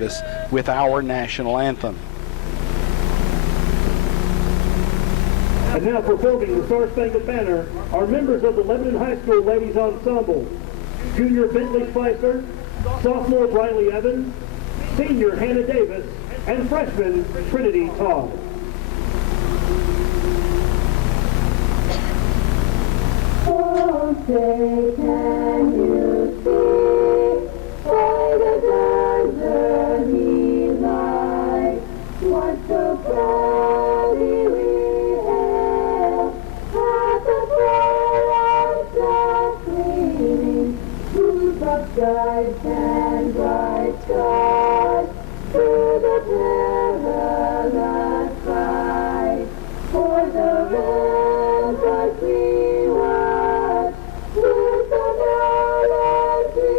Davis with our national anthem. And now performing the Star-Spangled Banner are members of the Lebanon High School Ladies Ensemble, Junior Bentley Spicer, Sophomore Briley Evans, Senior Hannah Davis, and Freshman Trinity Todd. Oh, say, can you see by the desert he lies? What so proudly we hail at the far south gleaming, roof of stripes and bright stars, through the perilous fight, for the rampart we watch, with the melody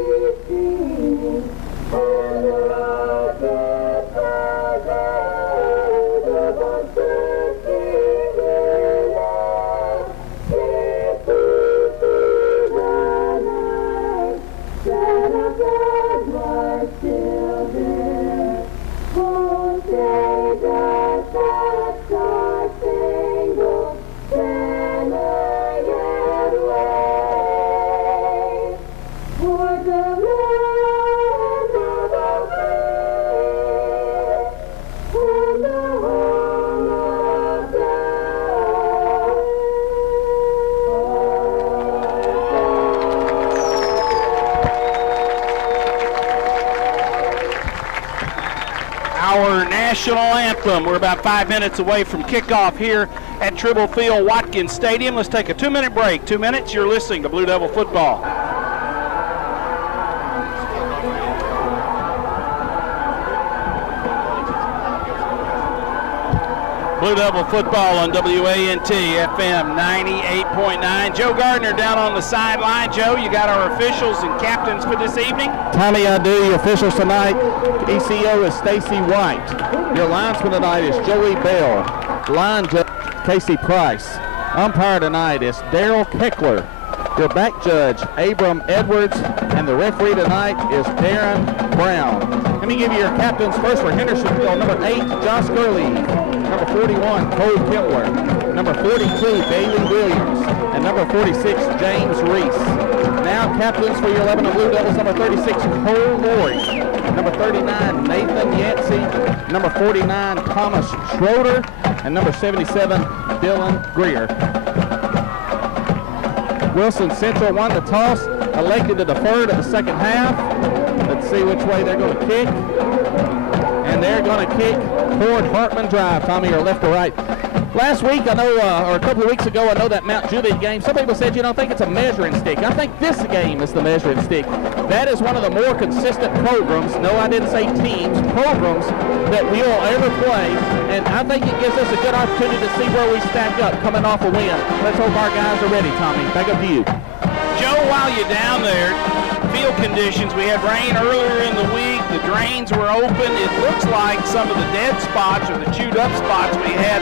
singing, and the rockets fly there, the buzzards sing in air, if we see the night, then a blood was still there. Oh, say does that star-spangled banner yet wave for the land of our faith and the home of Our national anthem. We're about 5 minutes away from kickoff here at Tribble Field Watkins Stadium. Let's take a 2-minute break. 2 minutes, you're listening to Blue Devil Football. Blue Devil Football on WANT FM 98.9. Joe Gardner down on the sideline. Joe, you got our officials and captains for this evening? Tommy, I do. Your officials tonight, ECO is Stacy White. Your linesman tonight is Joey Bell. Line judge, Casey Price. Umpire tonight is Daryl Keckler. Your back judge, Abram Edwards. And the referee tonight is Darren Brown. Let me give you your captains first for Hendersonville. Number 8, Josh Gurley. Number 41, Cole Kempler. Number 42, Bailey Williams. And number 46, James Reese. Now captains for your Lebanon Blue Devils. Number 36, Cole Laurie. Number 39, Nathan Yancey. Number 49, Thomas Schroeder. And number 77, Dylan Greer. Wilson Central won the toss, elected to defer to the second half. Let's see which way they're going to kick. And they're going to kick toward Hartman Drive. Tommy, or left or right? Last week, I know, or a couple of weeks ago, I know that Mount Juliet game, some people said you don't think it's a measuring stick. I think this game is the measuring stick. That is one of the more consistent programs, no, I didn't say teams, programs that we will ever play. And I think it gives us a good opportunity to see where we stack up coming off a win. Let's hope our guys are ready, Tommy. Back up to you. Joe, while you're down there, field conditions, we had rain earlier in the week. The drains were open. It looks like some of the dead spots or the chewed up spots we had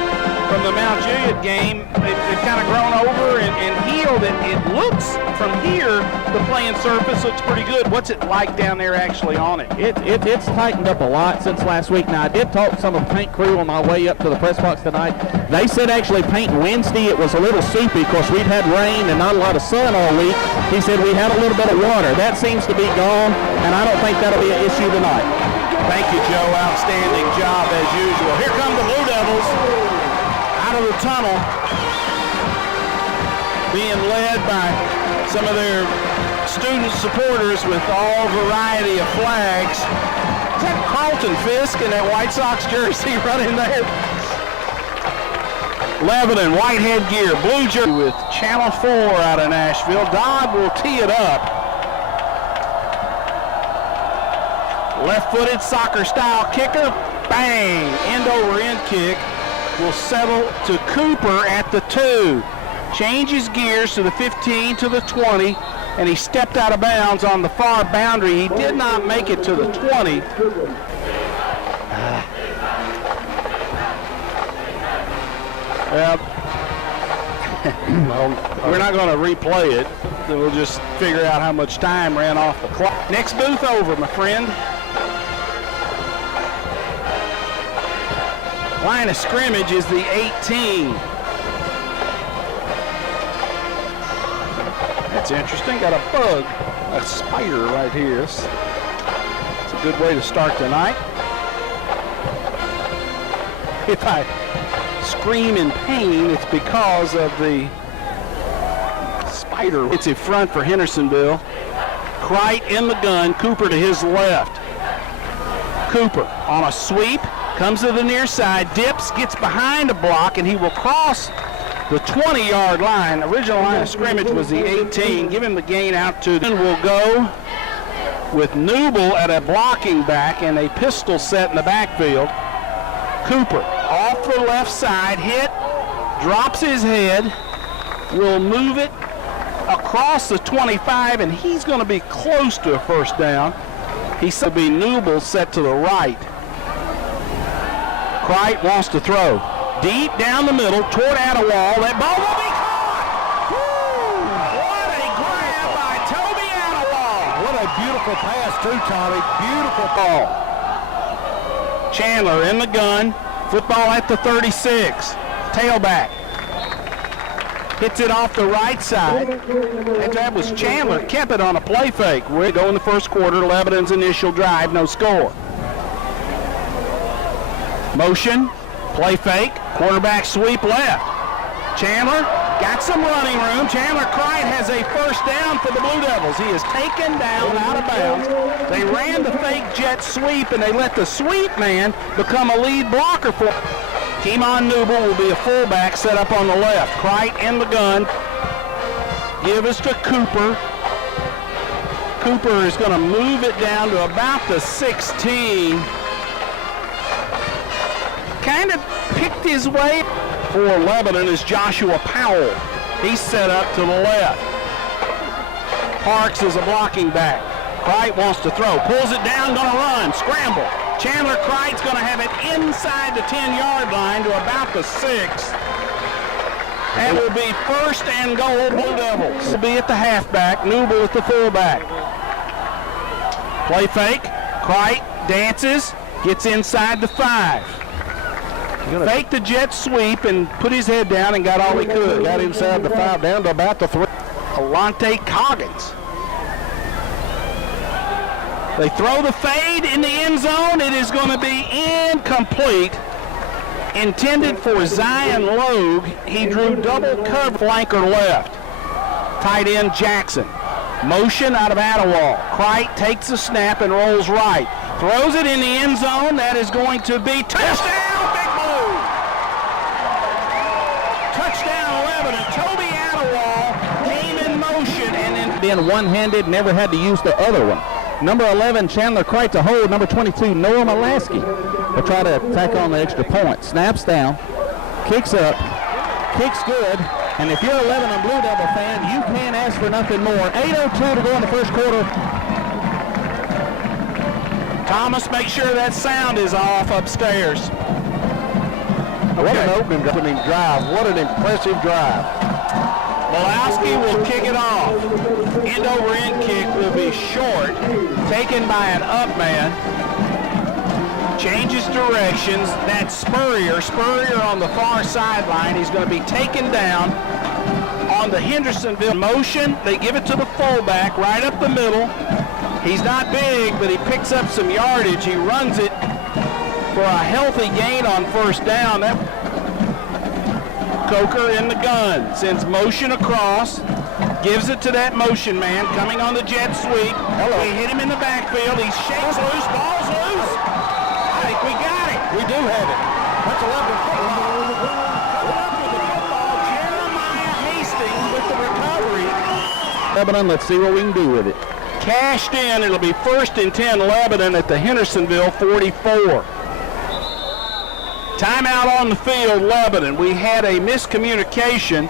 from the Mount Juliet game, they've kind of grown over and healed. It looks from here, the playing surface looks pretty good. What's it like down there actually on it? It's tightened up a lot since last week. Now, I did talk to some of the paint crew on my way up to the press box tonight. They said actually paint Wednesday, it was a little soupy because we'd had rain and not a lot of sun all week. He said we had a little bit of water. That seems to be gone, and I don't think that'll be an issue tonight. Thank you, Joe. Outstanding job as usual. Here come the Blue Devils out of the tunnel, being led by some of their student supporters with all variety of flags. Is that Carlton Fisk in that White Sox jersey running there? Lebanon, white headgear, blue jersey with Channel 4 out of Nashville. Dodd will tee it up. Left-footed soccer-style kicker, bang, end-over-end kick will settle to Cooper at the 2. Changes gears to the 15 to the 20, and he stepped out of bounds on the far boundary. He did not make it to the 20. Well, we're not going to replay it. We'll just figure out how much time ran off the clock. Next booth over, my friend. Line of scrimmage is the 18. That's interesting. Got a bug, a spider right here. It's a good way to start tonight. If I scream in pain, it's because of the spider. It's in front for Hendersonville. Crite in the gun, Cooper to his left. Cooper on a sweep, comes to the near side, dips, gets behind a block, and he will cross the 20-yard line. Original line of scrimmage was the 18. Give him the gain out to the... will go with Newble at a blocking back and a pistol set in the backfield. Cooper off the left side, hit, drops his head, will move it across the 25, and he's going to be close to a first down. He's going to be Newble set to the right. Crite wants to throw. Deep down the middle toward Attawall. That ball will be caught. Woo! What a grab by Toby Attawall. What a beautiful pass too, Tommy. Beautiful ball. Chandler in the gun. Football at the 36. Tailback. Hits it off the right side. That was Chandler. Kept it on a play fake. We go in the first quarter. Lebanon's initial drive. No score. Motion. Play fake, quarterback sweep left. Chandler got some running room. Chandler Crite has a first down for the Blue Devils. He is taken down out of bounds. They ran the fake jet sweep, and they let the sweep man become a lead blocker for Keemon Newble will be a fullback set up on the left. Crite in the gun. Give us to Cooper. Cooper is going to move it down to about the 16. Kind of picked his way. For Lebanon is Joshua Powell. He's set up to the left. Parks is a blocking back. Crite wants to throw. Pulls it down, going to run. Scramble. Chandler Crite's going to have it inside the 10-yard line to about the 6. That will be first and goal, Blue Devils. Will be at the halfback. Newble at the fullback. Play fake. Crite dances. Gets inside the 5. Fake the jet sweep and put his head down and got all he could. Got inside the 5 down to about the 3. Alante Coggins. They throw the fade in the end zone. It is going to be incomplete. Intended for Zion Logue. He drew double cover flanker left. Tight end Jackson. Motion out of Attawall. Crite takes the snap and rolls right. Throws it in the end zone. That is going to be touchdown. Big move. Touchdown Lebanon. Toby Attawall came in motion and then Being one-handed, never had to use the other one. Number 11, Chandler Crite to hold. Number 22, Noah Molaski will try to tack on the extra point. Snaps down, kicks up, kicks good. And if you're a Lebanon Blue Devil fan, you can't ask for nothing more. 8:02 to go in the first quarter. Thomas, make sure that sound is off upstairs. What an opening drive. What an impressive drive. Molowski will kick it off. End over end kick will be short. Taken by an up man. Changes directions. That's Spurrier. Spurrier on the far sideline. He's going to be taken down on the Hendersonville motion. They give it to the fullback right up the middle. He's not big, but he picks up some yardage. He runs it for a healthy gain on first down. Coker in the gun, sends motion across, gives it to that motion man coming on the jet sweep. We hit him in the backfield. He shakes loose, ball's loose. I think we got it. We do have it. That's 11 football. Up with the football, Jeremiah Hastings with the recovery. Lebanon, let's see what we can do with it. Cashed in, it'll be 1st and 10 Lebanon at the Hendersonville 44. Timeout on the field, Lebanon. We had a miscommunication.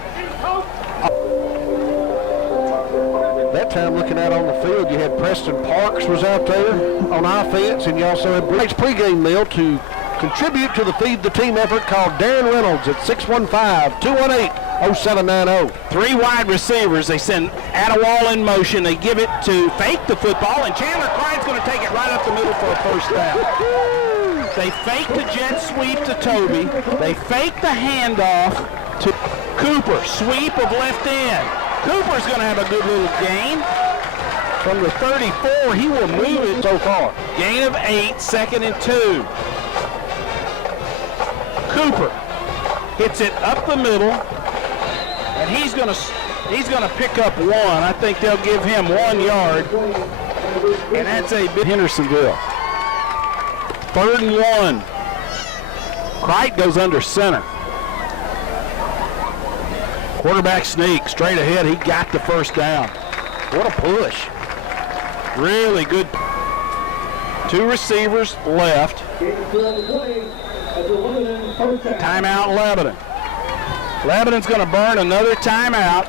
That time looking out on the field, you had Preston Parks was out there on offense, and you also had Blake's pregame meal to contribute to the Feed the Team effort called Darren Reynolds at 615-218-0790. 3 wide receivers. They send Attawall in motion. They give it to fake the football, and Chandler Crite's going to take it right up the middle for a first down. They fake the jet sweep to Toby. They fake the handoff to Cooper. Sweep of left end. Cooper's going to have a good little gain. From the 34, he will move it so far. Gain of 8, 2nd and 2. Cooper hits it up the middle, and he's going to pick up 1. I think they'll give him 1 yard, and that's a bit Hendersonville. 3rd and 1. Crite goes under center. Quarterback sneak straight ahead. He got the first down. What a push. Really good. 2 receivers left. Timeout Lebanon. Lebanon's going to burn another timeout.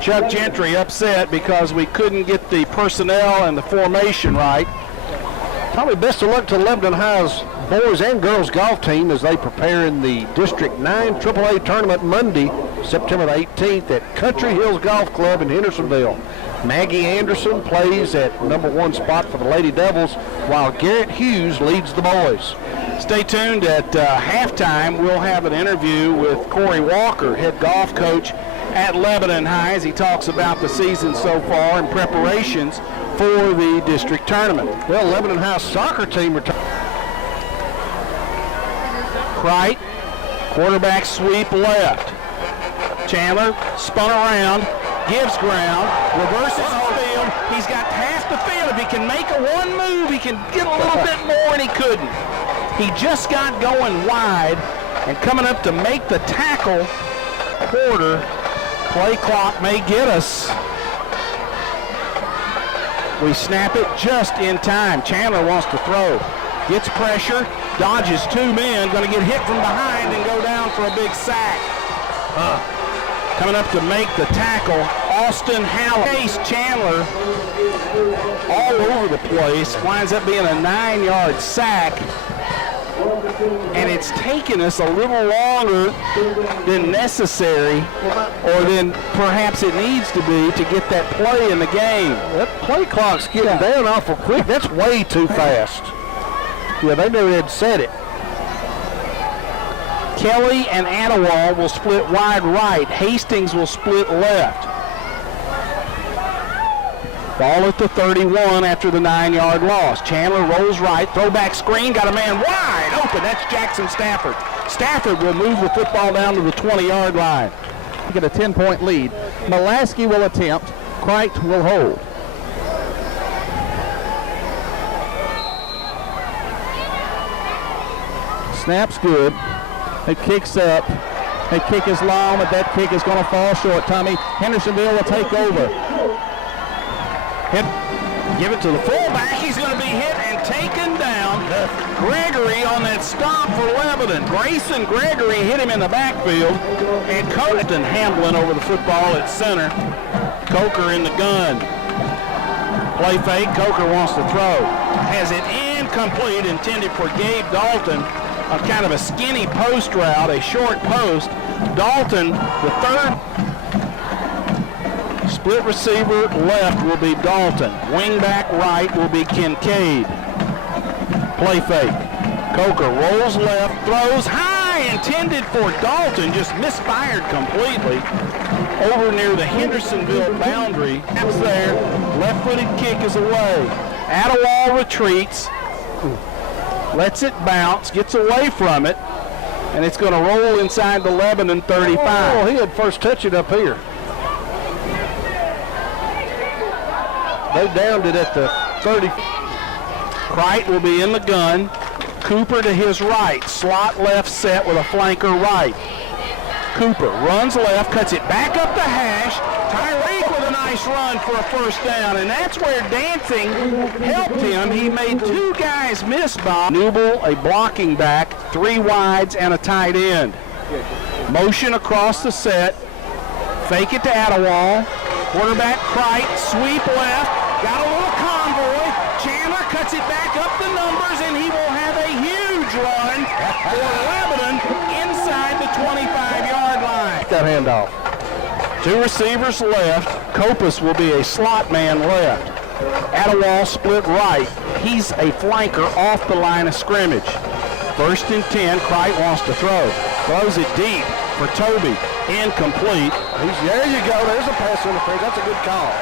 Chuck Gentry upset because we couldn't get the personnel and the formation right. Probably best of luck to Lebanon High's boys and girls golf team as they prepare in the District 9 AAA tournament Monday, September the 18th at Country Hills Golf Club in Hendersonville. Maggie Anderson plays at #1 spot for the Lady Devils, while Garrett Hughes leads the boys. Stay tuned. At halftime, we'll have an interview with Corey Walker, head golf coach at Lebanon High, as he talks about the season so far and preparations for the district tournament. Well, Lebanon High's soccer team retired. Crite, quarterback sweep left. Chandler spun around, gives ground, reverses the field. He's got half the field. If he can make one move, he can get a little bit more, and he couldn't. He just got going wide and coming up to make the tackle. Quarter play clock may get us. We snap it just in time. Chandler wants to throw. Gets pressure, dodges 2 men, going to get hit from behind and go down for a big sack. Coming up to make the tackle, Austin Howell. Chase Chandler all over the place. Winds up being a 9-yard sack. And it's taken us a little longer than necessary, or than perhaps it needs to be, to get that play in the game. That play clock's getting down awful quick. That's way too fast. Yeah, they knew they'd set it. Kelly and Attawal will split wide right. Hastings will split left. Ball at the 31 after the 9-yard loss. Chandler rolls right, throwback screen, got a man wide open. That's Jackson Stafford. Stafford will move the football down to the 20-yard line. Get a 10-point lead. Mulaski will attempt. Crite will hold. Snap's good. It kicks up. The kick is long, but that kick is going to fall short. Tommy, Hendersonville will take over. Give it to the fullback. He's going to be hit and taken down. Gregory on that stop for Lebanon. Grayson Gregory hit him in the backfield. And Colton Hamblin over the football at center. Coker in the gun. Play fake. Coker wants to throw. Has it incomplete, intended for Gabe Dalton. On kind of a skinny post route, a short post. Dalton, the third. Split receiver left will be Dalton. Wingback right will be Kincaid. Play fake. Coker rolls left, throws high, intended for Dalton, just misfired completely. Over near the Hendersonville boundary. That's there. Left-footed kick is away. Attawal retreats. Lets it bounce, gets away from it, and it's going to roll inside the Lebanon 35. Oh, he had first touch it up here. They downed it at the 30. Crite will be in the gun. Cooper to his right. Slot left set with a flanker right. Cooper runs left, cuts it back up the hash. Tyreek with a nice run for a first down, and that's where Dancing helped him. He made 2 guys miss by. Newble, a blocking back, 3 wides, and a tight end. Motion across the set. Fake it to Attawal. Quarterback Crite, sweep left. Got a little convoy. Chandler cuts it back up the numbers, and he will have a huge run for Lebanon inside the 25-yard line. That handoff. 2 receivers left. Copus will be a slot man left. Attawall split right. He's a flanker off the line of scrimmage. 1st and 10, Cricht wants to throw. Throws it deep for Toby. Incomplete. There you go. There's a pass interference. That's a good call.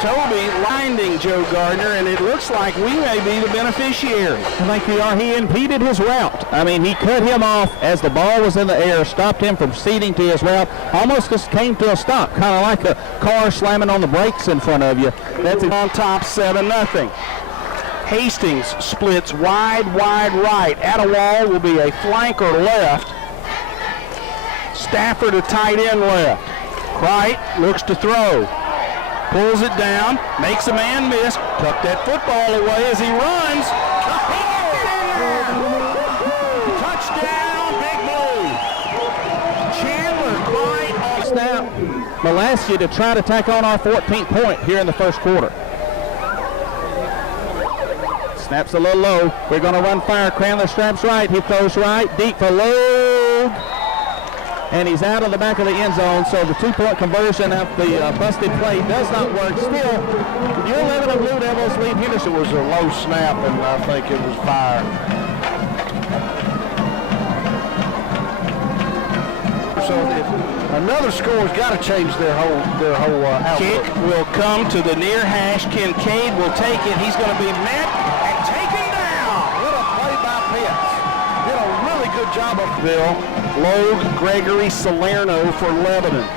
Toby blinding Joe Gardner, and it looks like we may be the beneficiary. I think we are. He impeded his route. I mean, he cut him off as the ball was in the air, stopped him from proceeding to his route, almost just came to a stop, kind of like a car slamming on the brakes in front of you. That's on top, 7-0. Hastings splits wide right. Attawall will be a flanker left. Stafford a tight end left. Cricht looks to throw. Pulls it down, makes a man miss, tuck that football away as he runs. Touchdown, Big Blue. Chandler Cricht on Snap. Malasia to try to tack on our 14th point here in the first quarter. Snaps a little low. We're going to run fire. Cranler straps right. He throws right. Deep for Logue. And he's out of the back of the end zone, so the 2-point conversion of the busted play does not work. Still, your Lebanon Blue Devils lead Henderson. It was a low snap, and I think it was fire. So another score has got to change their whole outlook. Kick will come to the near hash. Kincaid will take it. He's going to be met and taken down. What a play by Pitts. Did a really good job of Bill. Logue, Gregory, Salerno for Lebanon.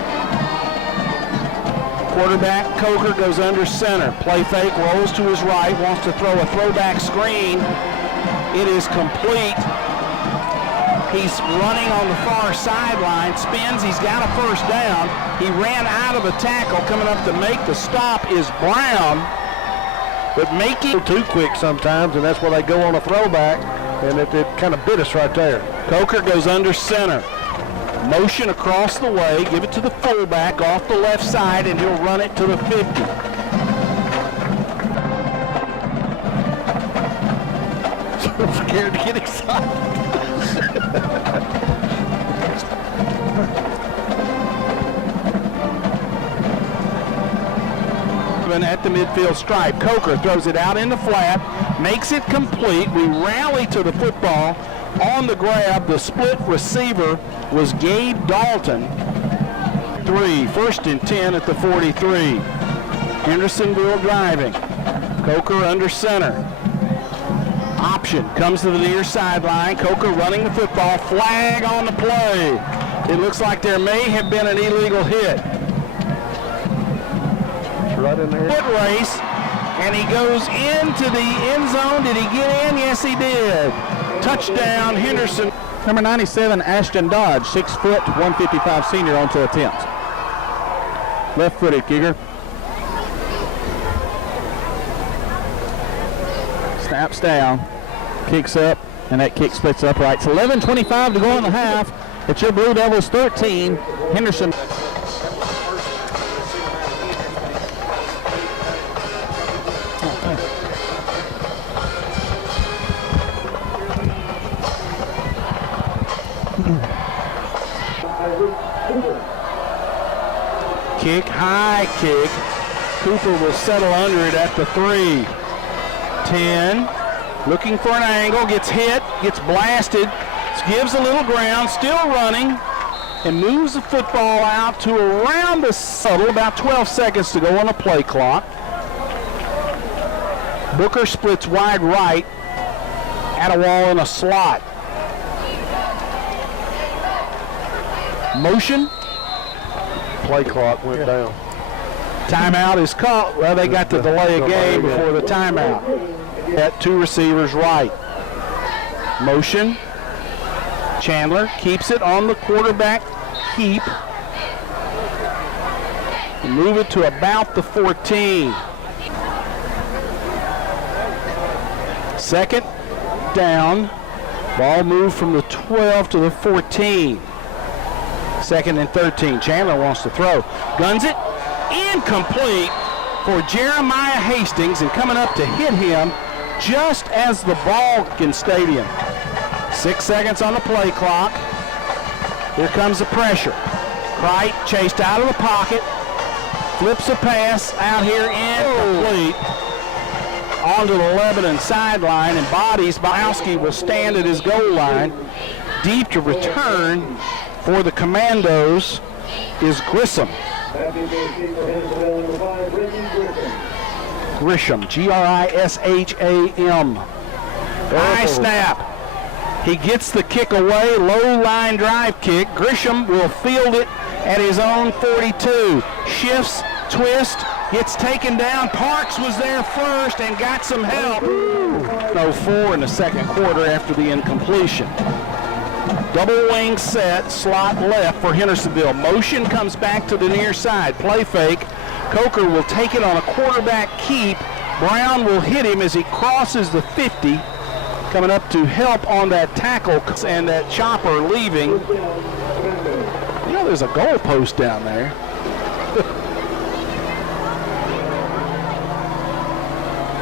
Quarterback Coker goes under center. Play fake, rolls to his right, wants to throw a throwback screen. It is complete. He's running on the far sideline, spins, he's got a first down. He ran out of the tackle. Coming up to make the stop is Brown. But making too quick sometimes, and that's where they go on a throwback, and it kind of bit us right there. Coker goes under center. Motion across the way, give it to the fullback off the left side, and he'll run it to the 50. I'm scared to get excited. At the midfield stripe. Coker throws it out in the flat, makes it complete. We rally to the football. On the grab, the split receiver was Gabe Dalton. 1st and 10 at the 43. Hendersonville driving. Coker under center. Option comes to the near sideline. Coker running the football. Flag on the play. It looks like there may have been an illegal hit. Right in there. Foot race, and he goes into the end zone. Did he get in? Yes, he did. Touchdown, Henderson. Number 97, Ashton Dodge, 6 foot, 155 senior on to attempt. Left-footed kicker. Snaps down, kicks up, and that kick splits upright. It's 11:25 to go in the half. It's your Blue Devils 13, Henderson. Kick, high kick. Cooper will settle under it at the 3. 10, looking for an angle, gets hit, gets blasted, gives a little ground, still running, and moves the football out to around the subtle, about 12 seconds to go on the play clock. Booker splits wide right, Attawall in a slot. Motion. Play clock went down. Timeout is called. Well, they got to delay a game before the timeout. At 2 receivers right. Motion. Chandler keeps it on the quarterback heap. Move it to about the 14. Second down. Ball moved from the 12 to the 14. 2nd and 13. Chandler wants to throw. Guns it. Incomplete for Jeremiah Hastings, and coming up to hit him just as the ball in stadium. 6 seconds on the play clock. Here comes the pressure. Cricht chased out of the pocket. Flips a pass out here incomplete. Onto the Lebanon sideline, and Bodies Bowski will stand at his goal line. Deep to return for the Commandos is Grissom. Grisham, Grisham. High snap. He gets the kick away, low line drive kick. Grisham will field it at his own 42. Shifts, twist, gets taken down. Parks was there first and got some help. No 4 in the second quarter after the incompletion. Double wing set, slot left for Hendersonville. Motion comes back to the near side. Play fake. Coker will take it on a quarterback keep. Brown will hit him as he crosses the 50. Coming up to help on that tackle, and that chopper leaving. You know, there's a goal post down there.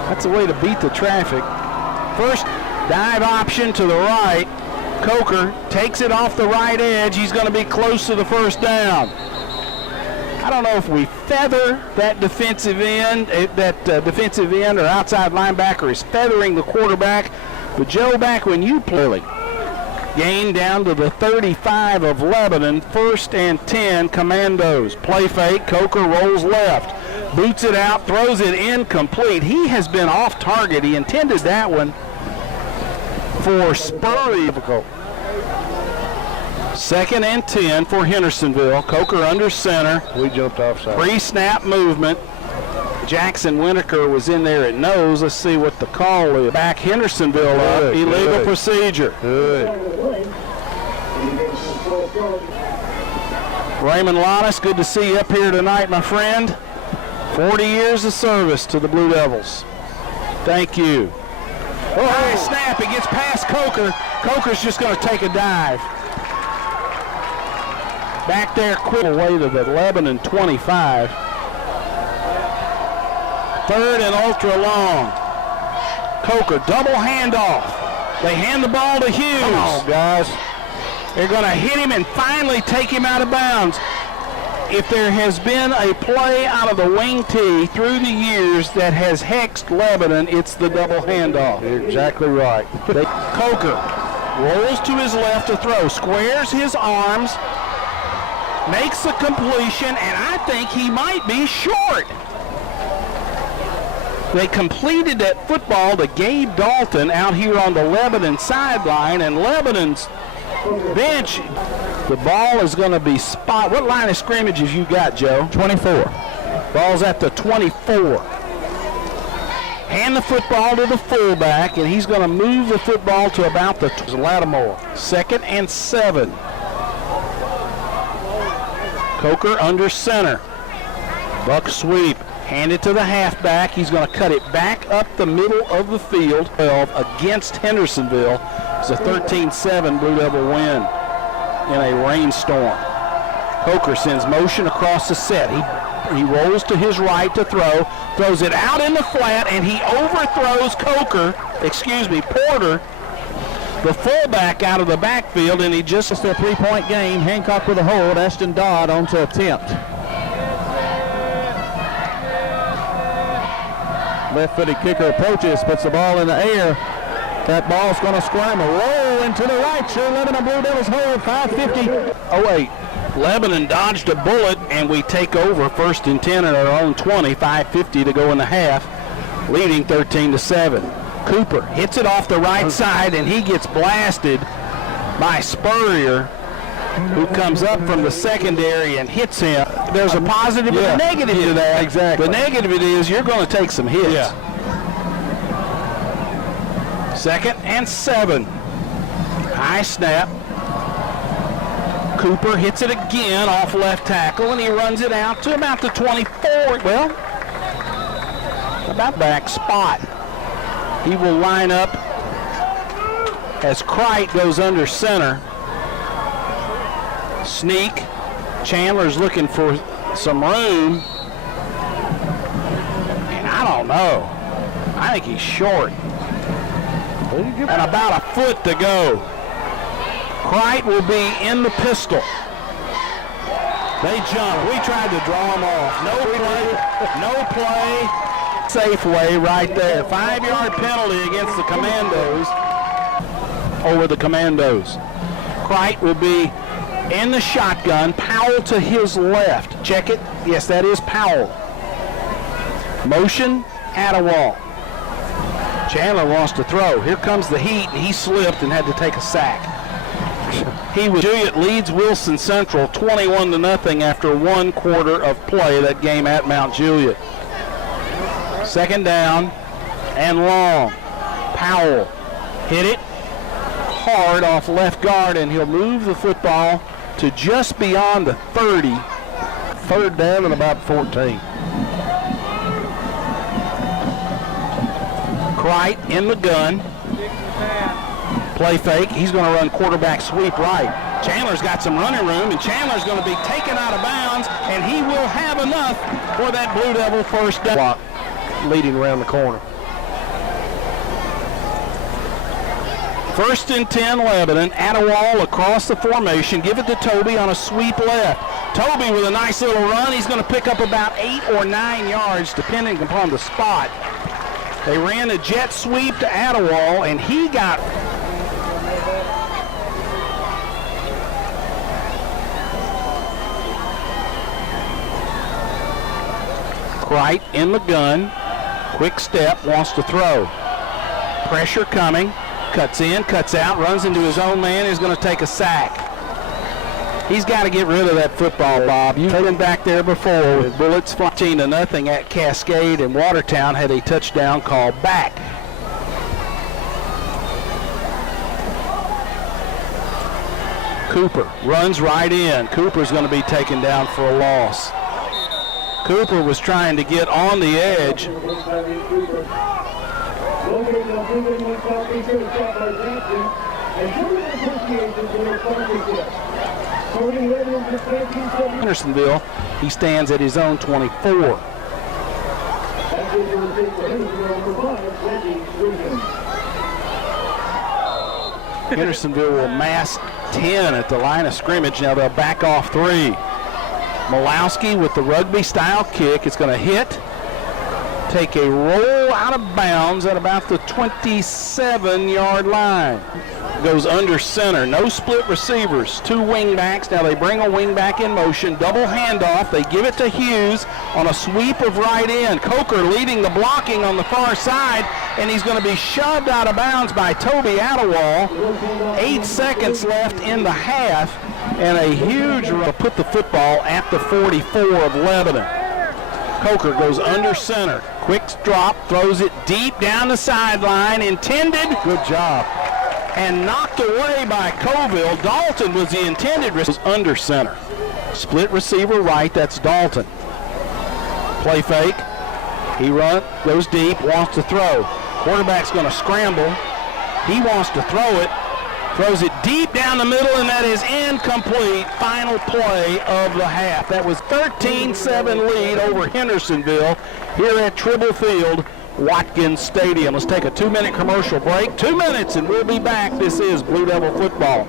That's a way to beat the traffic. First dive option to the right. Coker takes it off the right edge. He's going to be close to the first down. I don't know if we feather that defensive end, defensive end or outside linebacker is feathering the quarterback. But Joe, back when you played, gain down to the 35 of Lebanon, 1st and 10, Commandos. Play fake, Coker rolls left, boots it out, throws it incomplete. He has been off target. He intended that one for Spurry. 2nd and 10 for Hendersonville. Coker under center. We jumped offside. Pre-snap movement. Jackson Winnaker was in there at nose. Let's see what the call is. Back Hendersonville up. Illegal procedure. Good. Raymond Lannis, good to see you up here tonight, my friend. 40 years of service to the Blue Devils. Thank you. High snap. It gets past Coker. Coker's just going to take a dive. Back there, quick away to the Lebanon 25. 3rd and ultra long. Coker, double handoff. They hand the ball to Hughes. Come on, guys. They're going to hit him and finally take him out of bounds. If there has been a play out of the wing tee through the years that has hexed Lebanon, it's the double handoff. You're exactly right. Coker rolls to his left to throw, squares his arms, makes the completion, and I think he might be short. They completed that football to Gabe Dalton out here on the Lebanon sideline, and Lebanon's bench, the ball is going to be spot. What line of scrimmage have you got, Joe? 24. Ball's at the 24. Hand the football to the fullback, and he's going to move the football to about the Lattimore. 2nd and 7. Coker under center. Buck sweep. Hand it to the halfback. He's going to cut it back up the middle of the field. 12 against Hendersonville. It's a 13-7 Blue Devil win in a rainstorm. Coker sends motion across the set. He rolls to his right to throw. Throws it out in the flat, and he overthrows Porter, the fullback, out of the backfield, and he just... It's a 3-point game. Hancock with a hold. Ashton Dodd on to attempt. Left-footed kicker approaches, puts the ball in the air. That ball's going to squirm, a roll into the right. Sure, Lebanon Blue Devils hold, 5:50. Oh, wait. Lebanon dodged a bullet, and we take over 1st and 10 at our own 20, 5:50 to go in the half, leading 13-7. Cooper hits it off the right side, and he gets blasted by Spurrier, who comes up from the secondary and hits him. There's a positive and a negative to that. Exactly. The negative is you're going to take some hits. Yeah. 2nd and 7. High snap. Cooper hits it again off left tackle, and he runs it out to about the 24. Well, about back spot. He will line up as Crite goes under center. Sneak. Chandler's looking for some room. And I don't know. I think he's short. And about a foot to go. Crite will be in the pistol. They jumped. We tried to draw them off. No play. No play. Safeway right there. 5-yard penalty against the Commandos. Over the Commandos. Crite will be in the shotgun. Powell to his left. Check it. Yes, that is Powell. Motion, Attawall. Chandler wants to throw. Here comes the heat. He slipped and had to take a sack. Juliet leads Wilson Central 21-0 after 1 quarter of play, that game at Mount Juliet. Second down and long. Powell hit it hard off left guard, and he'll move the football to just beyond the 30. Third down and about 14. Crite in the gun. Play fake. He's going to run quarterback sweep right. Chandler's got some running room, and Chandler's going to be taken out of bounds, and he will have enough for that Blue Devil first down. Block leading around the corner. 1st and 10 Lebanon. Attawall across the formation. Give it to Toby on a sweep left. Toby with a nice little run. He's going to pick up about 8 or 9 yards depending upon the spot. They ran a jet sweep to Attawall, and he got... Crite in the gun. Quick step, wants to throw. Pressure coming. Cuts in, cuts out, runs into his own man. He's going to take a sack. He's got to get rid of that football, Bob. You've been back there before with bullets 14-0 at Cascade, and Watertown had a touchdown called back. Cooper runs right in. Cooper's going to be taken down for a loss. Cooper was trying to get on the edge. Hendersonville, he stands at his own 24. Hendersonville will mass 10 at the line of scrimmage. Now they'll back off 3. Malowski with the rugby-style kick. It's going to hit, take a roll out of bounds at about the 27-yard line. Goes under center. No split receivers. 2 wingbacks. Now they bring a wingback in motion. Double handoff. They give it to Hughes on a sweep of right end. Coker leading the blocking on the far side, and he's going to be shoved out of bounds by Toby Attawall. 8 seconds left in the half, and a huge run put the football at the 44 of Lebanon. Coker goes under center. Quick drop, throws it deep down the sideline. Intended. Good job. And knocked away by Coville. Dalton was the intended receiver. Under center. Split receiver right, that's Dalton. Play fake. He goes deep, wants to throw. Quarterback's going to scramble. He wants to throw it. Throws it deep down the middle, and that is incomplete. Final play of the half. That was 13-7 lead over Hendersonville here at Tribble Field, Watkins Stadium. Let's take a 2-minute commercial break. 2 minutes, and we'll be back. This is Blue Devil football.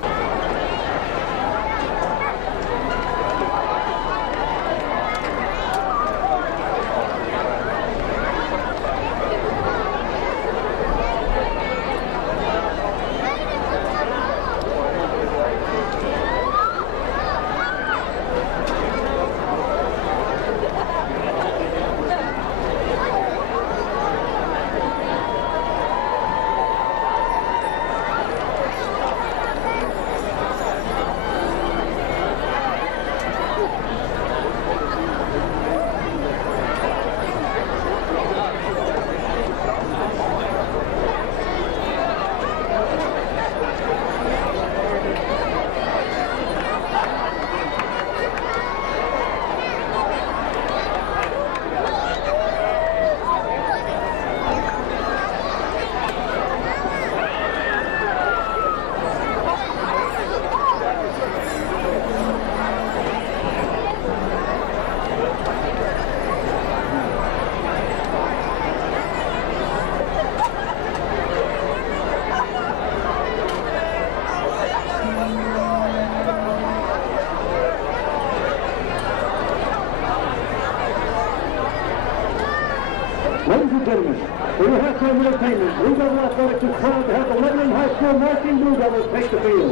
gentlemen, for your halftime entertainment, Blue Devil Athletics is proud to have the Lebanon High School marching Blue Devils take the field.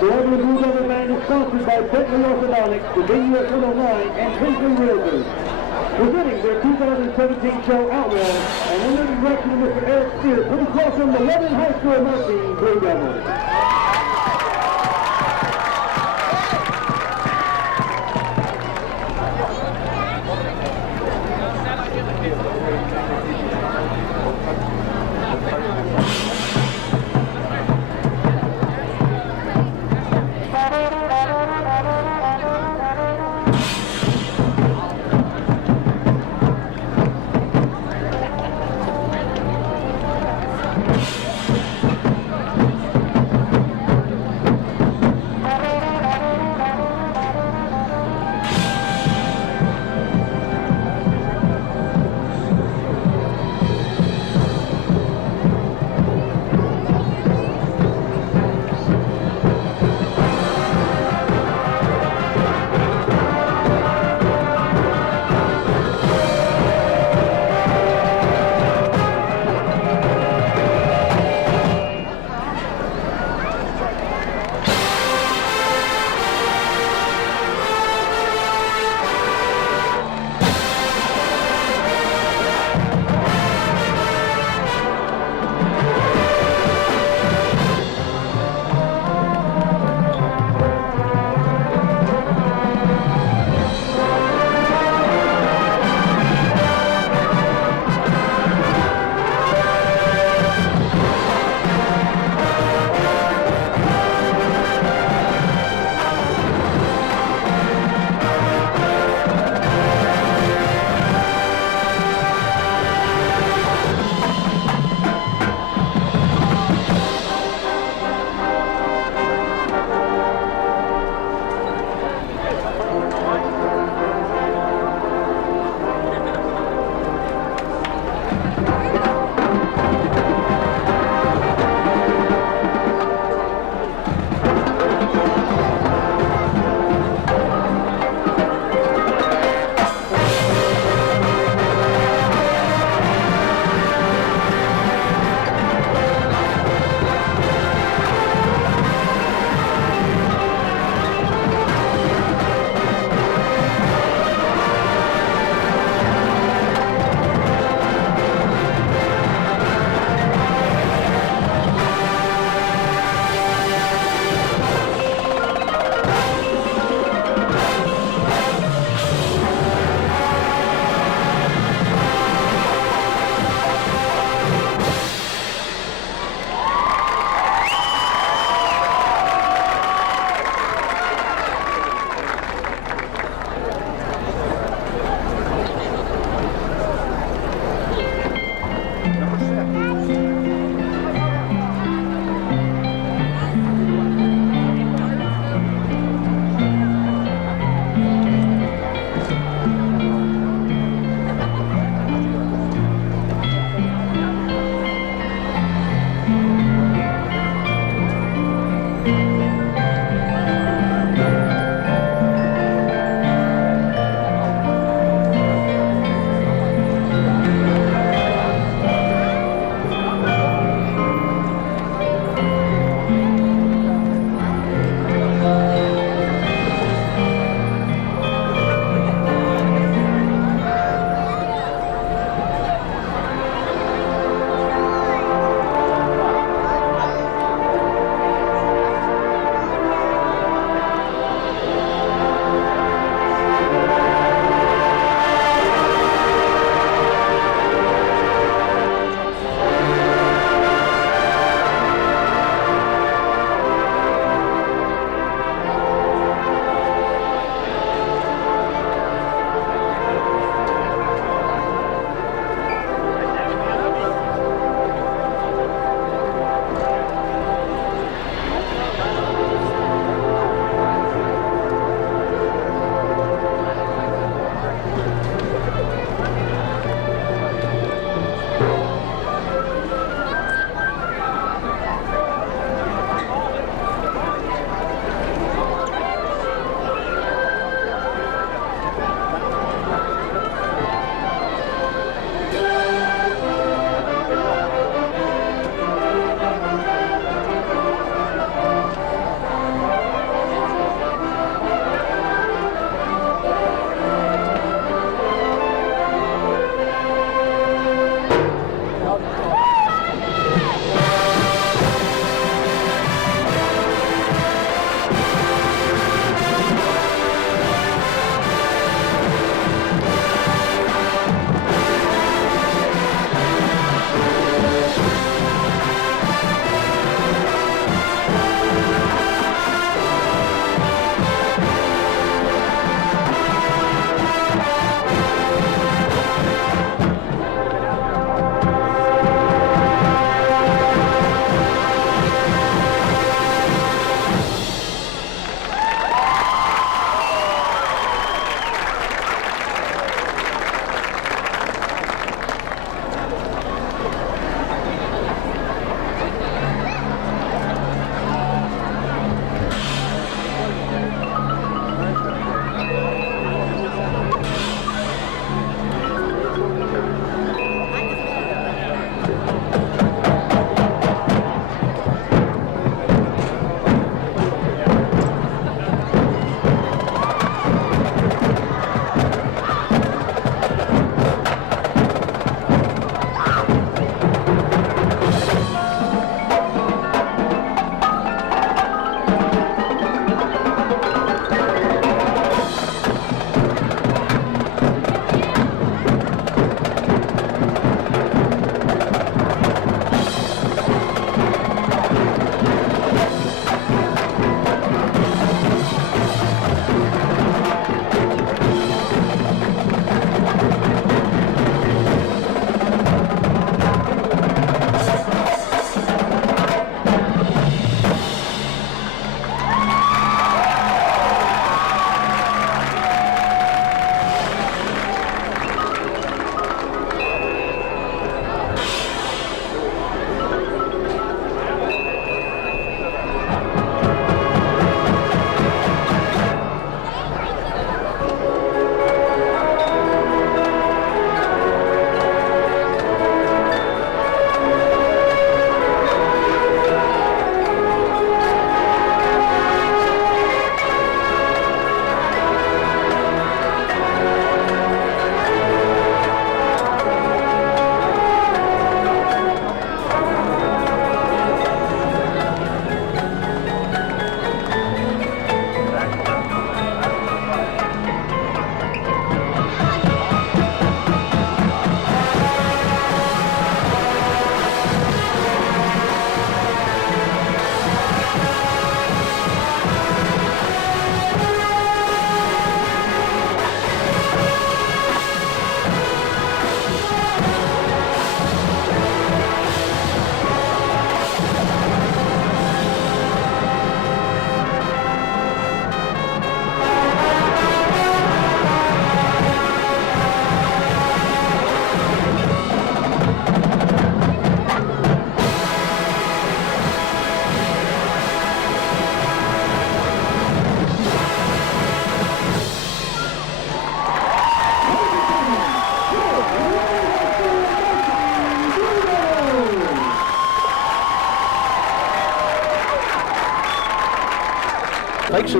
The Lebanon Blue Devil Band is sponsored by Bentley Orthodontics, the US 109, and Tinsley Realtors. Presenting their 2017 show Outlaw, and under the direction of Mr. Eric Steer, please welcome the Lebanon High School marching Blue Devils.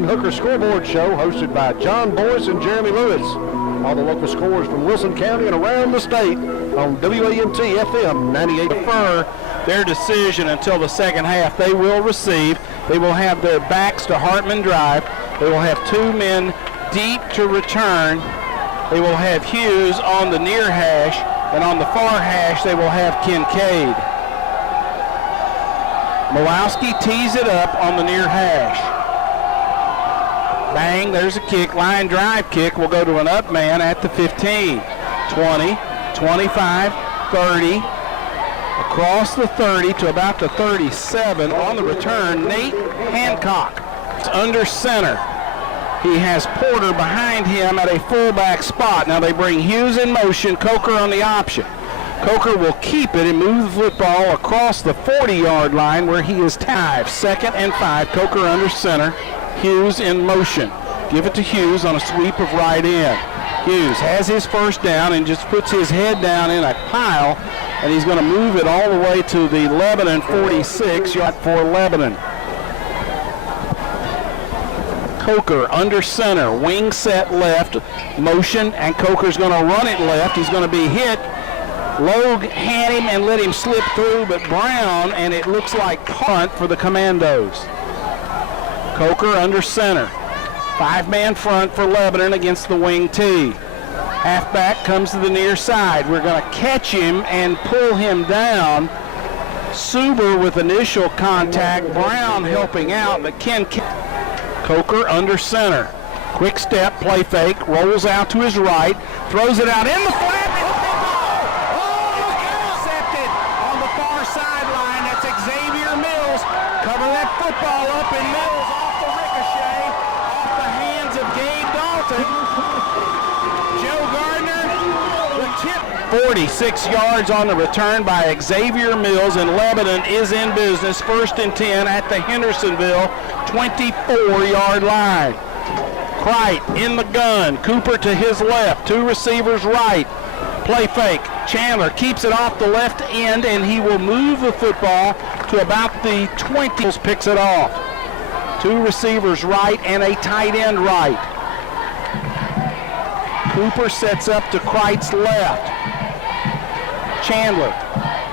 Hooker Scoreboard Show hosted by John Boyce and Jeremy Lewis. All the local scores from Wilson County and around the state on WAMT FM 98. Defer their decision until the second half. They will receive. They will have their backs to Hartman Drive. They will have two men deep to return. They will have Hughes on the near hash, and on the far hash they will have Kincaid. Mowowski tees it up on the near hash. Bang, there's a kick. Line drive kick will go to an up man at the 15. 20, 25, 30. Across the 30 to about the 37. On the return, Nate Hancock. It's under center. He has Porter behind him at a fullback spot. Now they bring Hughes in motion, Coker on the option. Coker will keep it and move the football across the 40-yard line where he is tied. 2nd and 5, Coker under center. Hughes in motion. Give it to Hughes on a sweep of right end. Hughes has his first down and just puts his head down in a pile, and he's going to move it all the way to the Lebanon 46, yard for Lebanon. Coker under center, wing set left, motion, and Coker's going to run it left. He's going to be hit. Logue had him and let him slip through, but Brown, and it looks like punt for the Commandos. Coker under center. 5-man front for Lebanon against the wing T. Halfback comes to the near side. We're going to catch him and pull him down. Suber with initial contact. Brown helping out, but Coker under center. Quick step, play fake, rolls out to his right, throws it out in the flat. Intercepted on the far sideline. That's Xavier Mills. Cover that football up, and Mills off the ricochet, off the hands of Gabe Dalton. Joe Gardner, the tip. 46 yards on the return by Xavier Mills, and Lebanon is in business. 1st and 10 at the Hendersonville 24-yard line. Crite in the gun. Cooper to his left. 2 receivers right. Play fake. Chandler keeps it off the left end, and he will move the football to about the 20. Picks it off. 2 receivers right and a tight end right. Cooper sets up to Crite's left. Chandler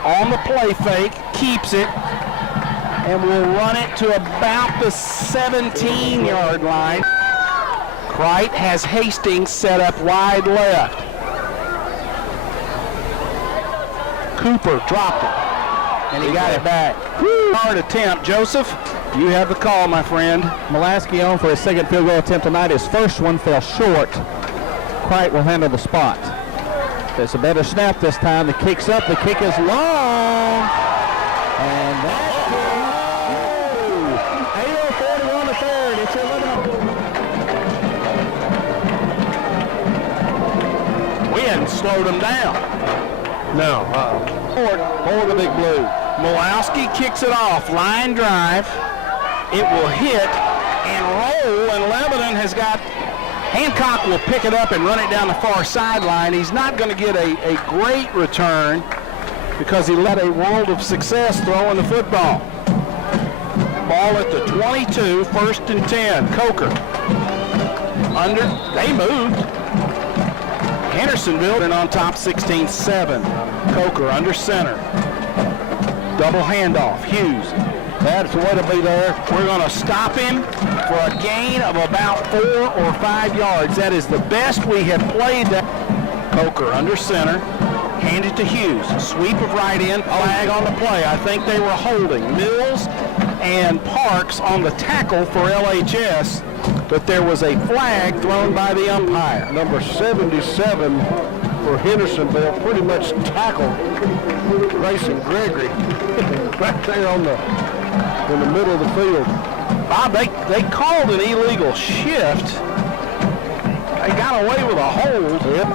on the play fake, keeps it, and will run it to about the 17-yard line. Crite has Hastings set up wide left. Cooper dropped it, and he got it back. Hard attempt. Joseph, you have the call, my friend. Mulaski on for his second field goal attempt tonight. His first one fell short. Crite will handle the spot. It's a better snap this time. The kick's up. The kick is long. And that's 8:41 to third. It's 11. We hadn't slowed him down. No. For the Big Blue. Mowowski kicks it off. Line drive. It will hit and roll, and Lebanon has got Hancock will pick it up and run it down the far sideline. He's not going to get a great return because he let a world of success throwing the football. Ball at the 22, 1st and 10. Coker. They moved. Hendersonville and on top 16-7. Coker under center. Double handoff. Hughes. That's the way to be there. We're going to stop him for a gain of about 4 or 5 yards. That is the best we have played. Coker under center. Hand it to Hughes. Sweep of right end. Flag on the play. I think they were holding Mills and Parks on the tackle for LHS, but there was a flag thrown by the umpire. Number 77 for Hendersonville pretty much tackled Grayson Gregory right there in the middle of the field. Bob, they called an illegal shift. They got away with a hold. Yep.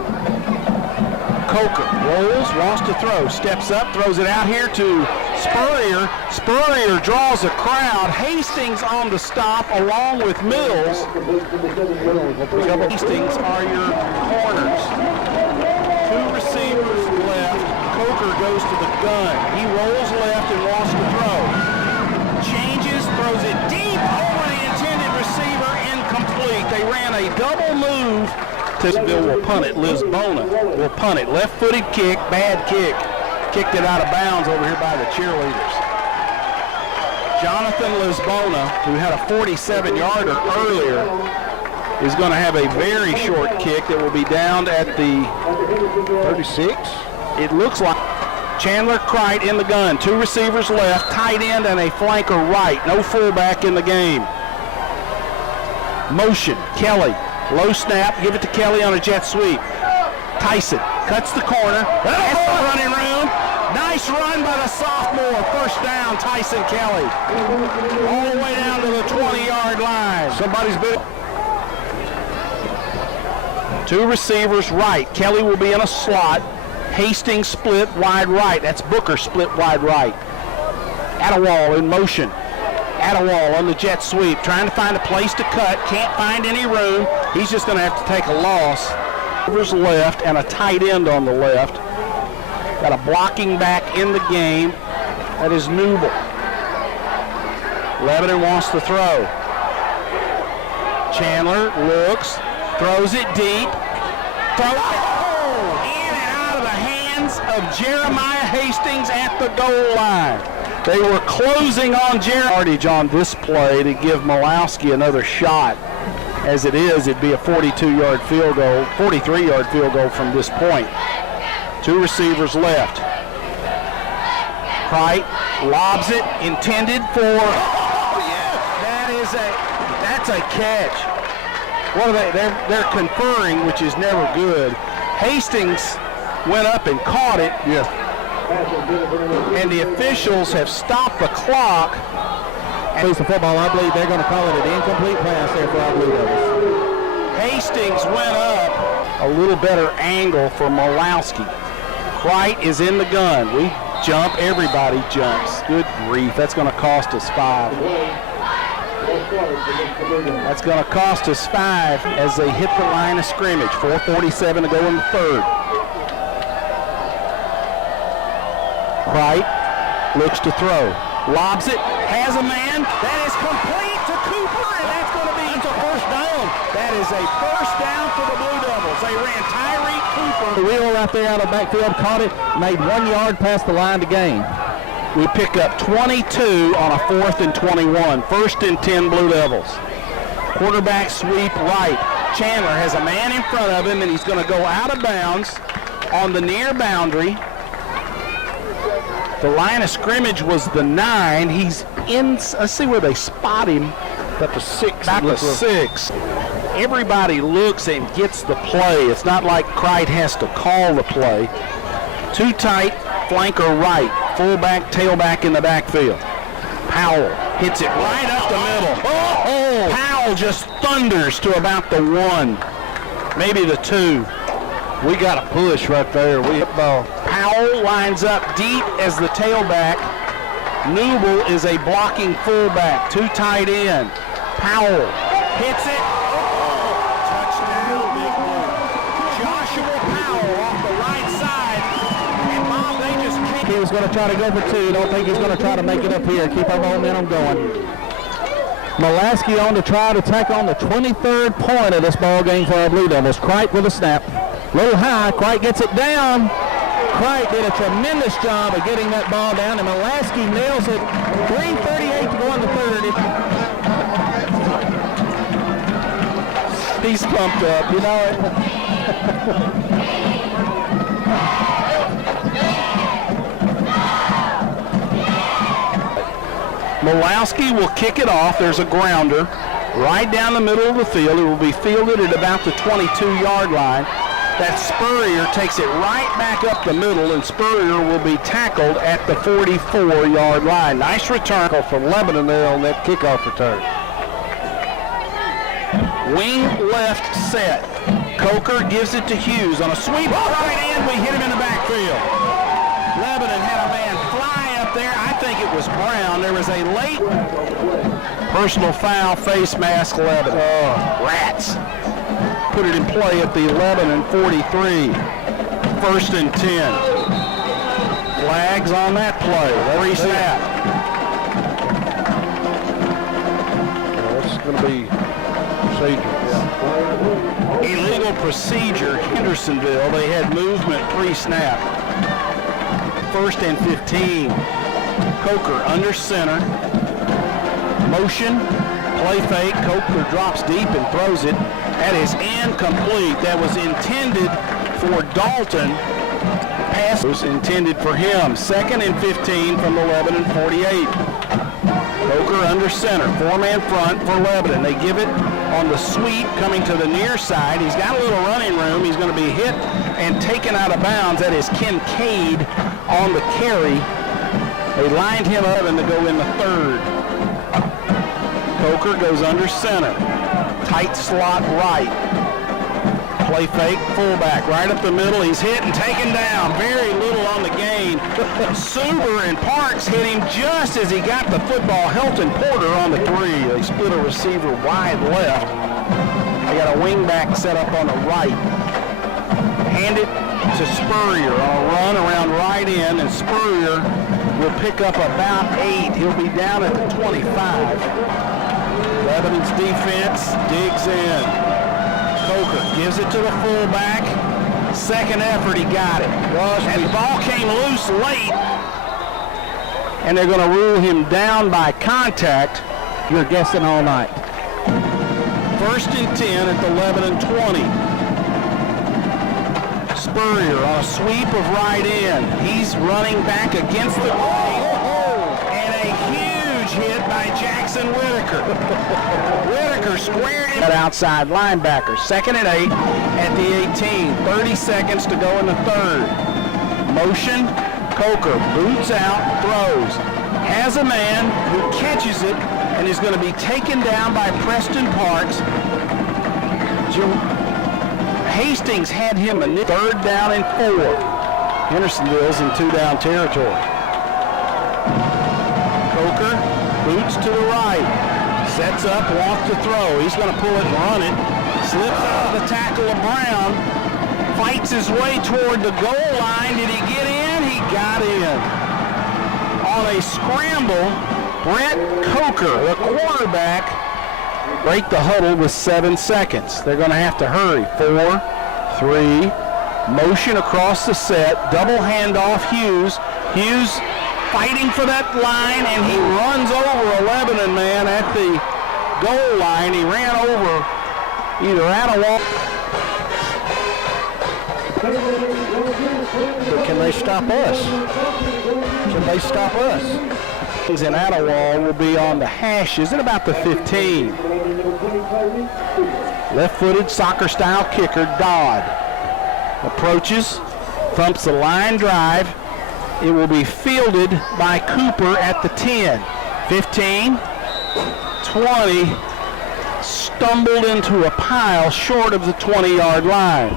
Coker rolls, wants to throw, steps up, throws it out here to Spurrier. Spurrier draws a crowd. Hastings on the stop along with Mills. Hastings are your corners. 2 receivers left. Coker goes to the gun. He rolls left and wants to throw. Changes, throws it deep over the intended receiver in ran a double move. Hendersonville will punt it. Lisbona will punt it. Left-footed kick, bad kick. Kicked it out of bounds over here by the cheerleaders. Jonathan Lisbona, who had a 47-yarder earlier, is going to have a very short kick that will be down at the 36. It looks like Chandler Cright in the gun. 2 receivers left, tight end and a flanker right. No fullback in the game. Motion, Kelly. Low snap, give it to Kelly on a jet sweep. Tyson cuts the corner. That's the running room. Nice run by the sophomore. First down, Tyson Kelly. All the way down to the 20-yard line. Somebody's been. 2 receivers right. Kelly will be in a slot. Hastings split wide right. That's Booker split wide right. Attawall in motion. Attawall on the jet sweep, trying to find a place to cut. Can't find any room. He's just going to have to take a loss. Receivers left and a tight end on the left. Got a blocking back in the game. That is Newble. Lebanon wants to throw. Chandler looks, throws it deep. Throw it in and out of the hands of Jeremiah Hastings at the goal line. They were closing on Yardage on this play to give Malowski another shot. As it is, it'd be a 42-yard field goal, 43-yard field goal from this point. 2 receivers left. Cright lobs it, intended for. Oh yeah, that's a catch. What are they? They're conferring, which is never good. Hastings went up and caught it. Yeah. And the officials have stopped the clock. Piece of football, I believe they're going to call it an incomplete pass there for our Blue Devils. Hastings went up a little better angle for Malowski. Cright is in the gun. We jump, everybody jumps. Good grief, that's going to cost us 5. That's going to cost us 5 as they hit the line of scrimmage. 4:47 to go in the third. Cright looks to throw, lobs it, has a man, that is complete to Cooper, and that's going to be a first down. That is a first down for the Blue Devils. They ran Tyreek Cooper. The wheel right there out of the backfield, caught it, made 1 yard past the line to gain. We pick up 22 on a 4th and 21. 1st and 10 Blue Devils. Quarterback sweep right. Chandler has a man in front of him, and he's going to go out of bounds on the near boundary. The line of scrimmage was the 9. He's in, let's see where they spot him. About the 6. About the 6. Everybody looks and gets the play. It's not like Cright has to call the play. Too tight, flanker right. Fullback, tailback in the backfield. Powell hits it right up the middle. Oh! Powell just thunders to about the 1, maybe the 2. We got a push right there. Powell lines up deep as the tailback. Newble is a blocking fullback. 2 tight end. Powell hits it. Touchdown, Big Blue. Joshua Powell off the right side. And Bob, they just kicked. He was going to try to go for 2. Don't think he's going to try to make it up here. Keep our momentum going. Malowski on to try to tack on the 23rd point of this ball game for our Blue Devils. Cright with a snap. Little high, Cright gets it down. Cright did a tremendous job of getting that ball down, and Malowski nails it. 3:38 to go in the third. He's pumped up, you know it. Malowski will kick it off. There's a grounder right down the middle of the field. It will be fielded at about the 22-yard line. That Spurrier takes it right back up the middle, and Spurrier will be tackled at the 44-yard line. Nice return from Lebanon there on that kickoff return. Wing left set. Coker gives it to Hughes on a sweep. Right in, we hit him in the backfield. Lebanon had a man fly up there. I think it was Brown. There was a late personal foul, face mask, Lebanon. Rats. Put it in play at the 11 and 43. 1st and 10. Flags on that play. Free snap. It's going to be procedure. Yeah. Illegal procedure, Hendersonville. They had movement pre-snap. 1st and 15. Coker under center. Motion, play fake. Coker drops deep and throws it. That is incomplete. That was intended for Dalton. Pass was intended for him. 2nd and 15 from the Lebanon 48. Coker under center. 4-man front for Lebanon. They give it on the sweep coming to the near side. He's got a little running room. He's going to be hit and taken out of bounds. That is Kincaid on the carry. They lined him up and to go in the 3rd. Coker goes under center. Tight slot right. Play fake, fullback, right up the middle. He's hit and taken down. Very little on the gain. Suber and Parks hit him just as he got the football. Helton Porter on the 3. They split a receiver wide left. They got a wingback set up on the right. Hand it to Spurrier on a run around right end, and Spurrier will pick up about 8. He'll be down at the 25. Lebanon's defense digs in. Coker gives it to the fullback. 2nd effort, he got it. And the ball came loose late. And they're going to rule him down by contact. You're guessing all night. 1st and 10 at the Lebanon 20. Spurrier on a sweep of right end. He's running back against the grain. And a huge hit by Jackson Whitaker. Whitaker squared him. That outside linebacker. 2nd and 8 at the 18. 30 seconds to go in the 3rd. Motion. Coker boots out, throws. Has a man who catches it and is going to be taken down by Preston Parks. Hastings had him a 3rd down and 4. Hendersonville's in 2-down territory. Coker boots to the right. Sets up, wants to throw. He's going to pull it and run it. Slips out of the tackle of Brown. Fights his way toward the goal line. Did he get in? He got in. On a scramble, Brent Coker, the quarterback, break the huddle with 7 seconds. They're going to have to hurry. 4, 3, motion across the set, double handoff Hughes. Hughes fighting for that line, and he runs over a Lebanon man at the goal line. He ran over either Attawal. But can they stop us? Can they stop us? And Attawal will be on the hashes at about the 15. Left-footed soccer-style kicker Dodd approaches, thumps the line drive. It will be fielded by Cooper at the 10. 15, 20, stumbled into a pile short of the 20-yard line.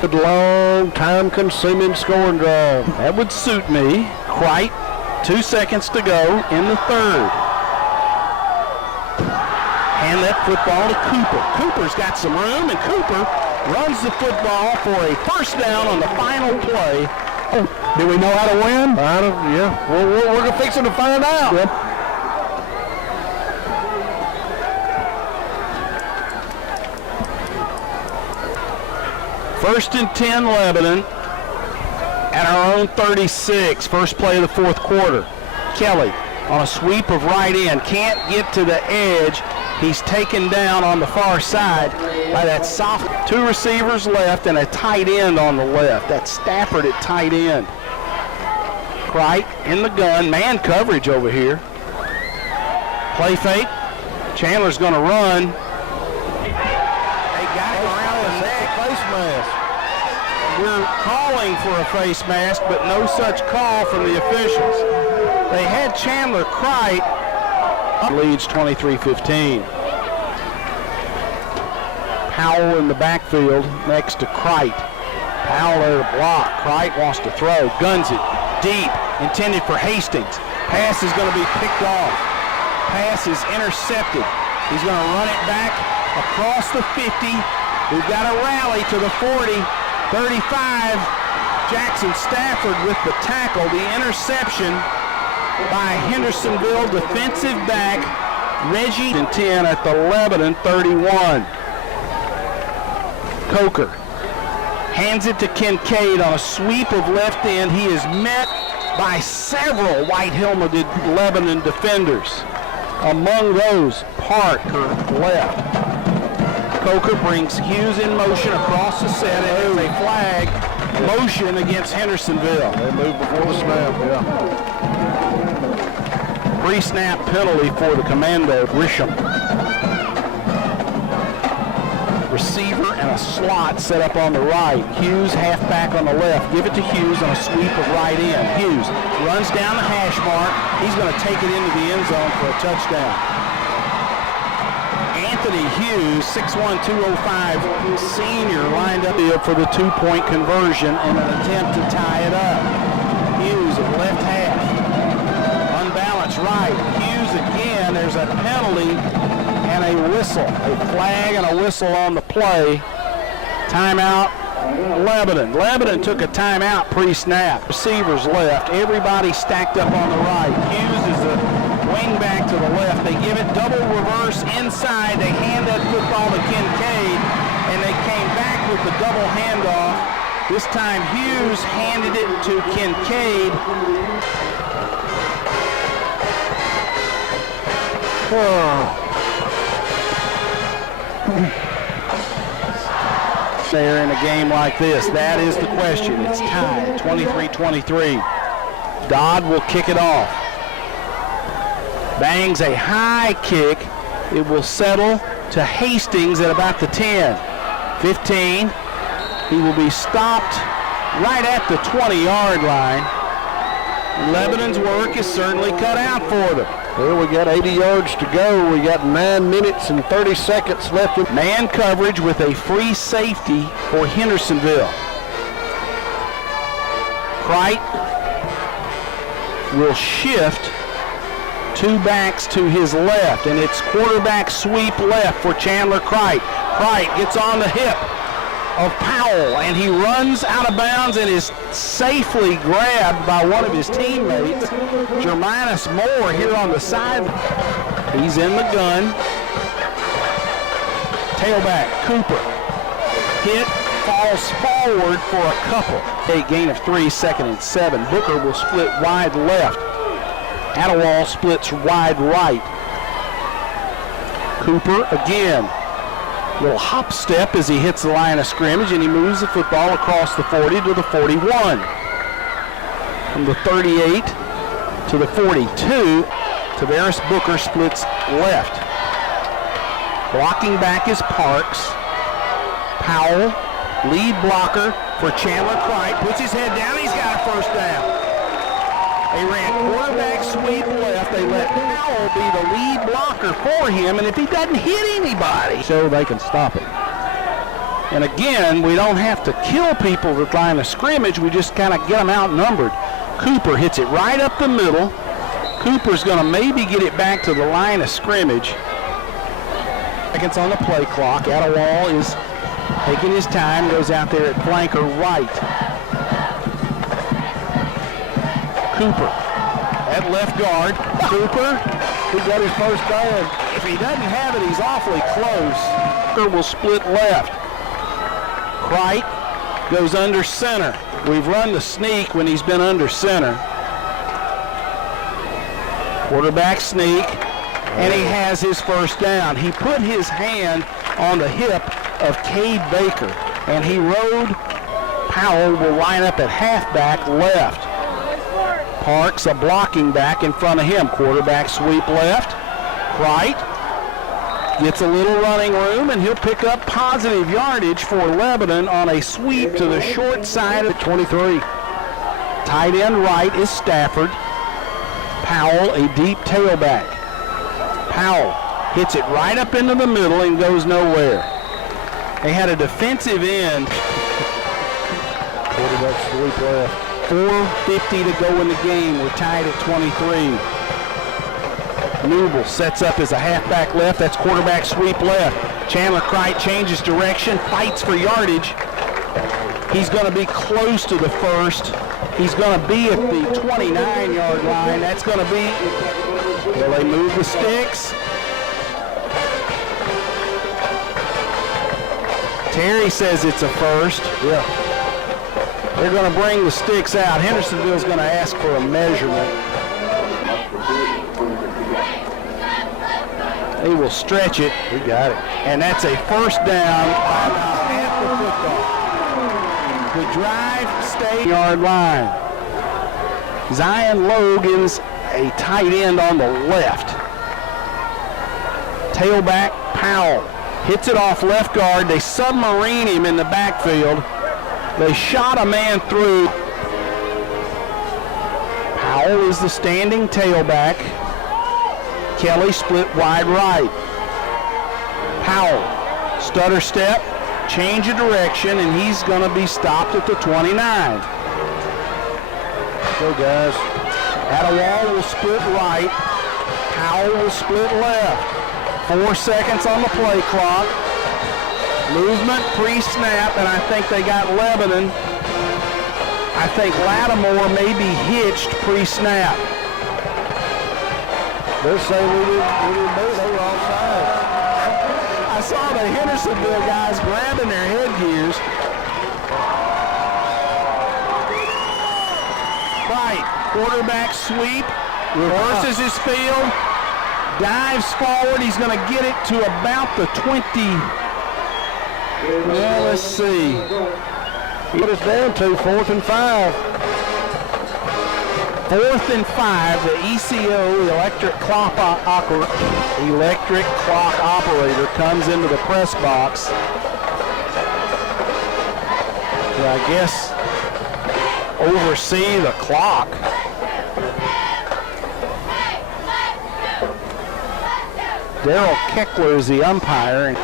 Good long, time-consuming scoring drive. That would suit me. Quite 2 seconds to go in the 3rd. Hand that football to Cooper. Cooper's got some room, and Cooper runs the football for a 1st down on the final play. Oh, do we know how to win? Yeah. We're fixing to find out. Yep. First and 10 Lebanon at our own 36. First play of the 4th quarter. Kelly on a sweep of right end. Can't get to the edge. He's taken down on the far side by that soft. 2 receivers left and a tight end on the left. That's Stafford at tight end. Cricht in the gun. Man coverage over here. Play fake. Chandler's going to run. They got him around the neck. Face mask. We're calling for a face mask, but no such call from the officials. They had Chandler Cricht. Leads 23-15. Powell in the backfield next to Cricht. Powell there to block. Cricht wants to throw. Guns it deep. Intended for Hastings. Pass is going to be picked off. Pass is intercepted. He's going to run it back across the 50. We've got a rally to the 40. 35. Jackson Stafford with the tackle. The interception by Hendersonville defensive back Reggie and 10 at the Lebanon 31. Coker hands it to Kincaid on a sweep of left end. He is met by several white-helmeted Lebanon defenders. Among those, Parker left. Coker brings Hughes in motion across the set, and there's a flag motion against Hendersonville. They moved before the snap, yeah. Pre-snap penalty for the Commando, Grisham. Receiver and a slot set up on the right. Hughes halfback on the left. Give it to Hughes on a sweep of right in. Hughes runs down the hash mark. He's going to take it into the end zone for a touchdown. Anthony Hughes, 6'1", 205 senior, lined up for the two-point conversion in an attempt to tie it up. Hughes at left half. Unbalanced right. Hughes again. There's a penalty and a whistle. A flag and a whistle on the play. Timeout, Lebanon. Lebanon took a timeout pre-snap. Receivers left. Everybody stacked up on the right. Hughes is the wing back to the left. They give it double reverse inside. They hand that football to Kincaid, and they came back with the double handoff. This time Hughes handed it to Kincaid. There in a game like this, that is the question. It's tied, 23-23. Dodd will kick it off. Bangs a high kick. It will settle to Hastings at about the 10. 15. He will be stopped right at the 20-yard line. Lebanon's work is certainly cut out for them. Well, we got 80 yards to go. We got 9 minutes and 30 seconds left. Man coverage with a free safety for Hendersonville. Kright will shift 2 backs to his left, and it's quarterback sweep left for Chandler Kright. Kright gets on the hip of Powell, and he runs out of bounds and is safely grabbed by one of his teammates, Jerminus Moore, here on the side. He's in the gun. Tailback, Cooper. Hit, falls forward for a couple. A gain of 3, 2nd and 7. Booker will split wide left. Attawall splits wide right. Cooper again. Little hop step as he hits the line of scrimmage, and he moves the football across the 40 to the 41. From the 38 to the 42, Tavares Booker splits left. Blocking back is Parks. Powell, lead blocker for Chandler Kright, puts his head down, he's got a first down. They ran quarterback sweep left. They let Powell be the lead blocker for him, and if he doesn't hit anybody, So they can stop it. and again, we don't have to kill people with line of scrimmage. We just kind of get them outnumbered. Cooper hits it right up the middle. Cooper's going to maybe get it back to the line of scrimmage. Seconds on the play clock. Attawall is taking his time, goes out there at flanker right. Cooper at left guard. Cooper, He got his first down. if he doesn't have it, he's awfully close. Cooper will split left. Kright goes under center. We've run the sneak when he's been under center. Quarterback sneak, and he has his first down. He put his hand on the hip of Cade Baker, and he rode. Powell will line up at halfback left. Parks, a blocking back in front of him. Quarterback sweep left. Kright gets a little running room, and he'll pick up positive yardage for Lebanon on a sweep to the short side of 23. Tight end right is Stafford. Powell, a deep tailback. Powell hits it right up into the middle and goes nowhere. They had a defensive end. Quarterback sweep left. 4:50 to go in the game. We're tied at 23. Newell sets up as a halfback left. That's quarterback sweep left. Chandler Kright changes direction, fights for yardage. He's going to be close to the first. He's going to be at the 29-yard line. That's going to be, well, they move the sticks. Terry says it's a first. Yeah. They're going to bring the sticks out. Hendersonville's going to ask for a measurement. He will stretch it. We got it. And that's a first down by about half the football. The drive stay yard line. Zion Logan's a tight end on the left. Tailback Powell hits it off left guard. They submarine him in the backfield. They shot a man through. Powell is the standing tailback. Kelly split wide right. Powell, stutter step, change of direction, and he's going to be stopped at the 29. Go, guys. Adewale will split right. Powell will split left. 4 seconds on the play clock. Movement pre-snap, and I think they got Lebanon. I think Lattimore may be hitched pre-snap. They're saying we didn't move. They were offside. I saw the Hendersonville guys grabbing their headgears. Right, quarterback sweep, reverses his field, dives forward. He's going to get it to about the 20. Well, let's see. Put us down to 4th and 5. 4th and 5, the ECO, the electric clock operator, comes into the press box. To, I guess, oversee the clock. Daryl Keckler is the umpire.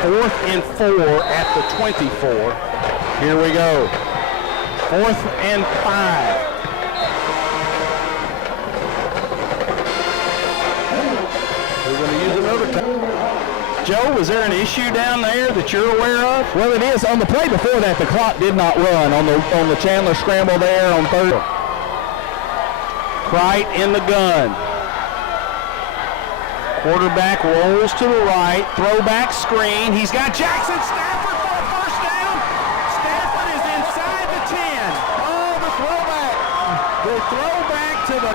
4th and 4 at the 24. Here we go. 4th and 5. Joe, was there an issue down there that you're aware of? Well, it is. On the play before that, the clock did not run on the Chandler scramble there on 3rd. Right in the gun. Quarterback rolls to the right. Throwback screen. He's got Jackson Stafford for a first down. Stafford is inside the 10. Oh, the throwback to the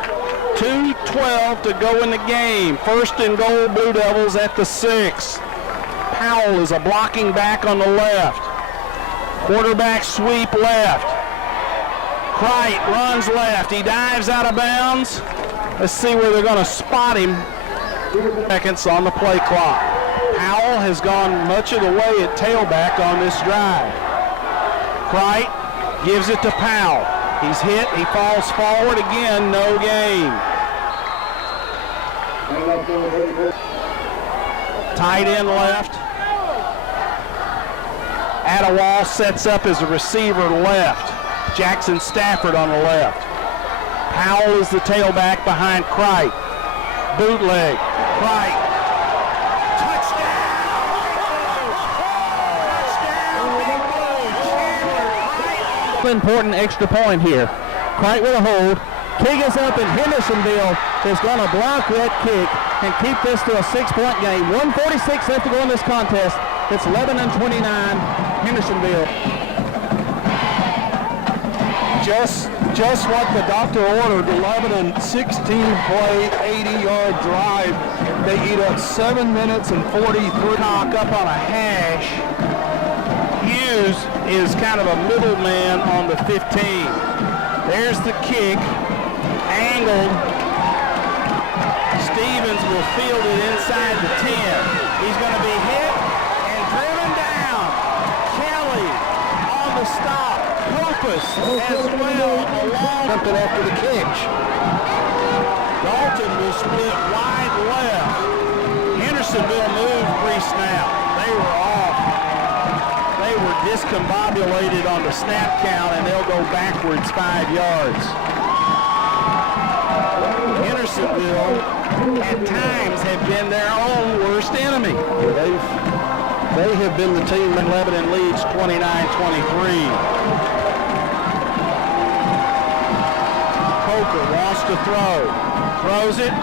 2:12 to go in the game. 1st and goal, Blue Devils at the 6. Powell is a blocking back on the left. Quarterback sweep left. Crite runs left. He dives out of bounds. Let's see where they're going to spot him. Seconds on the play clock. Powell has gone much of the way at tailback on this drive. Crite gives it to Powell. He's hit. He falls forward again. No gain. Tight end left. Adewale sets up as a receiver left. Jackson Stafford on the left. Powell is the tailback behind Crite. Bootleg. Crite. Touchdown! Big Blue. Chandler Crite. Important extra point here. Crite with a hold. Kick is up, and Hendersonville is going to block that kick and keep this to a 6-point game. 1:46 left to go in this contest. It's Lebanon 29, Hendersonville. Just what the doctor ordered. Lebanon 16-play, 80-yard drive. They eat up 7 minutes and 43. Cock up on a hash. Hughes is kind of a middleman on the 15. There's the kick. Angled. Stevens will field it inside the 10. He's going to be hit and driven down. Kelly on the stop. Purpose as well along. Something after the catch. Dalton will split wide left. Hendersonville moved pre-snap. They were off. They were discombobulated on the snap count, and they'll go backwards 5 yards. Hendersonville at times have been their own worst enemy. They have been the team that Lebanon leads 29-23. Coker wants to throw. Throws it.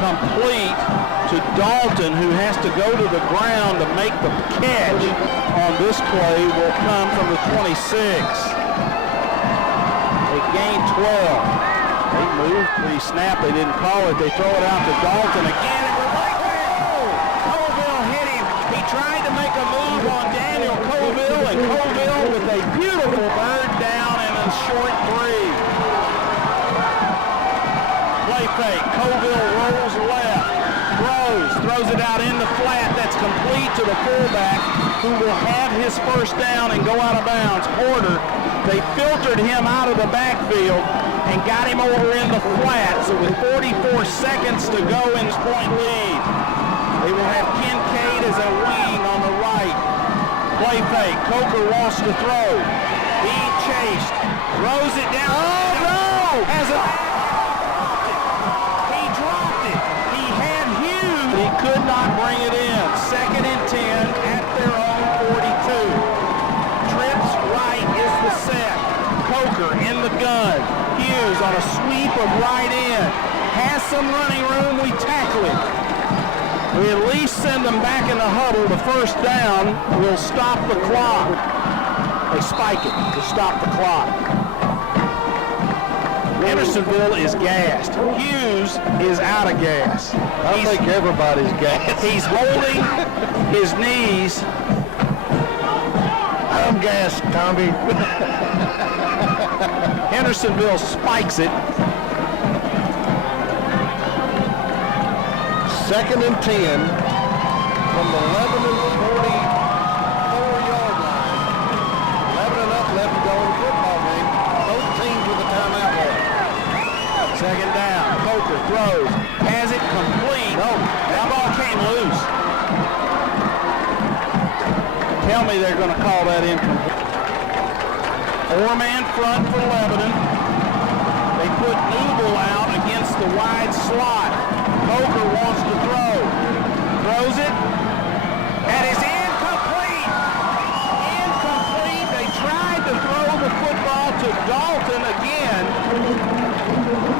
Complete to Dalton, who has to go to the ground to make the catch on this play, will come from the 26. They gain 12. They moved pre-snap. They didn't call it. They throw it out to Dalton again. And we're right there. Colville hit him. He tried to make a move on Daniel Colville, and Colville with a beautiful bird down and a short three. Play fake. Colville rolls left. Throws it out in the flat. That's complete to the fullback, who will have his first down and go out of bounds. Porter, they filtered him out of the backfield and got him over in the flat. So with 44 seconds to go in this point lead, they will have Kincaid as a wing on the right. Play fake. Coker wants to throw. Being chased. Throws it down. Oh, no! He dropped it. He had Hughes. He could not bring it in. 2nd and 10 at their own 42. Trips right is the set. Coker in the gun. Hughes on a sweep of right in. Has some running room. We tackle it. We at least send them back in the huddle. The first down will stop the clock. They spike it to stop the clock. Hendersonville is gassed. Hughes is out of gas. I think everybody's gassed. He's holding his knees. I'm gassed, Tommy. Hendersonville spikes it. 2nd and 10 from the Lebanon 44-yard line. 11 and up, left to go in the football game. Both teams with a timeout left. 2nd down. Coker throws. Has it complete. No, that ball came loose. Tell me they're going to call that incomplete. 4-man front for Lebanon. They put Newble out against the wide slot. Coker wants to throw. Throws it. That is incomplete. Incomplete. They tried to throw the football to Dalton again.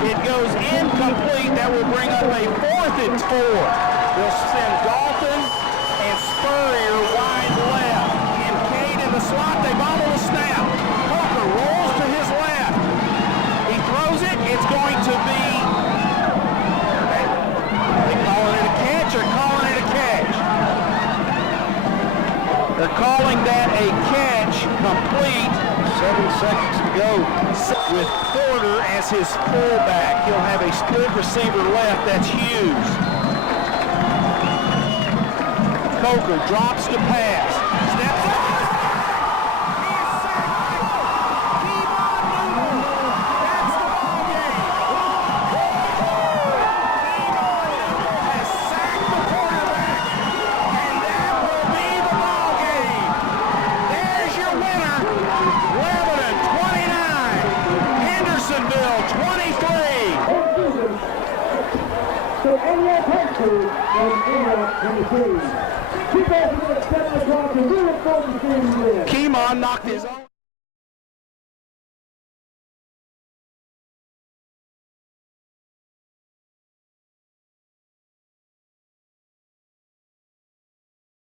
It goes incomplete. That will bring up a 4th and 4. They'll send Dalton and Spurrier wide left. Kincaid in the slot. They bobble the snap. Coker rolls to his left. He throws it. It's going to be... They're calling that a catch complete. 7 seconds to go. With Porter as his fullback. He'll have a split receiver left. That's Hughes. Coker drops to pass. Steps up. So Antioch High School and Antioch 23. 2 guys at 7 o'clock and we look forward to seeing you there. Keemon knocked his own.